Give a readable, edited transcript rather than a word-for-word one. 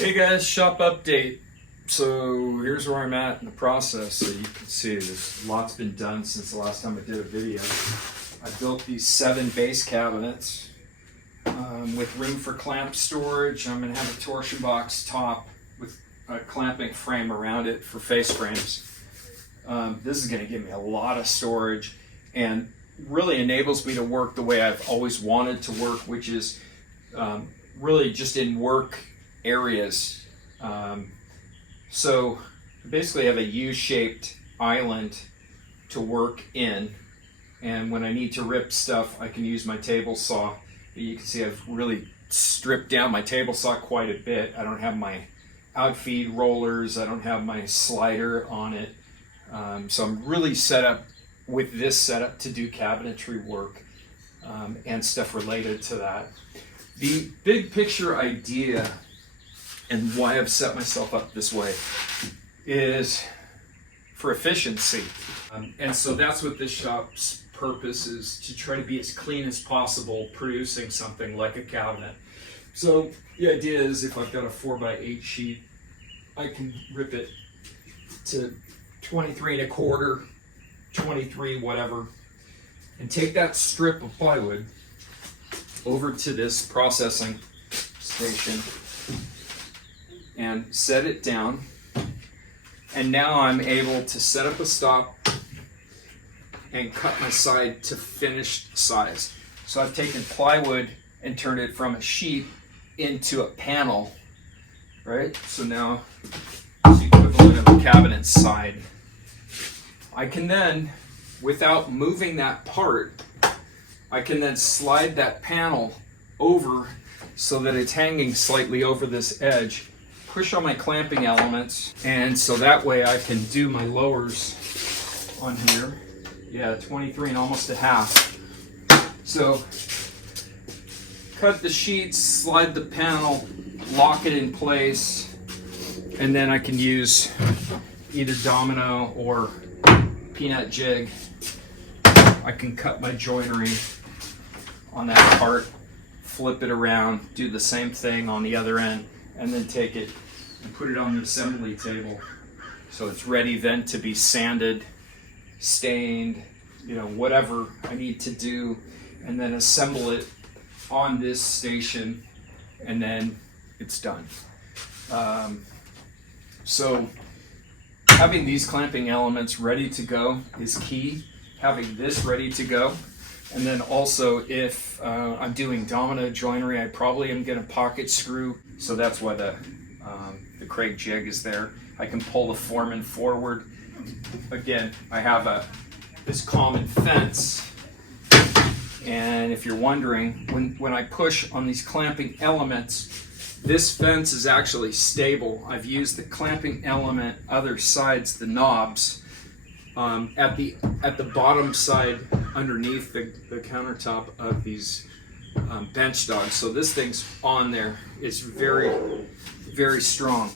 Hey guys, shop update. So here's where I'm at in the process. So you can see there's lots been done since the last time I did a video. I built these 7 base cabinets with room for clamp storage. I'm going to have a torsion box top with a clamping frame around it for face frames. This is going to give me a lot of storage and really enables me to work the way I've always wanted to work, which is really just in work areas. So basically I have a U-shaped island to work in, and when I need to rip stuff I can use my table saw. You can see I've really stripped down my table saw quite a bit. I don't have my outfeed rollers, I don't have my slider on it, so I'm really set up with this setup to do cabinetry work and stuff related to that. The big picture idea and why I've set myself up this way is for efficiency. And so that's what this shop's purpose is, to try to be as clean as possible, producing something like a cabinet. So the idea is if I've got a 4x8 sheet, I can rip it to 23 1/4, 23, whatever, and take that strip of plywood over to this processing station and set it down, and now I'm able to set up a stop and cut my side to finished size. So I've taken plywood and turned it from a sheet into a panel, right? So now it's the equivalent of a cabinet side. I can then, without moving that part, I can then slide that panel over so that it's hanging slightly over this edge, push on my clamping elements, and so that way I can do my lowers on here. Yeah, 23 and almost a half. So cut the sheets, slide the panel, lock it in place, and then I can use either domino or peanut jig. I can cut my joinery on that part, flip it around, do the same thing on the other end, and then take it and put it on the assembly table. So it's ready then to be sanded, stained, whatever I need to do, and then assemble it on this station, and then it's done. So having these clamping elements ready to go is key. Having this ready to go. And then also if I'm doing domino joinery, I probably am going to pocket screw. So that's why the Kreg jig is there. I can pull the Foreman forward. Again, I have this common fence. And if you're wondering, when I push on these clamping elements, this fence is actually stable. I've used the clamping element, other sides, the knobs, at the bottom side underneath the countertop of these bench dogs. So this thing's on there. It's very, very strong.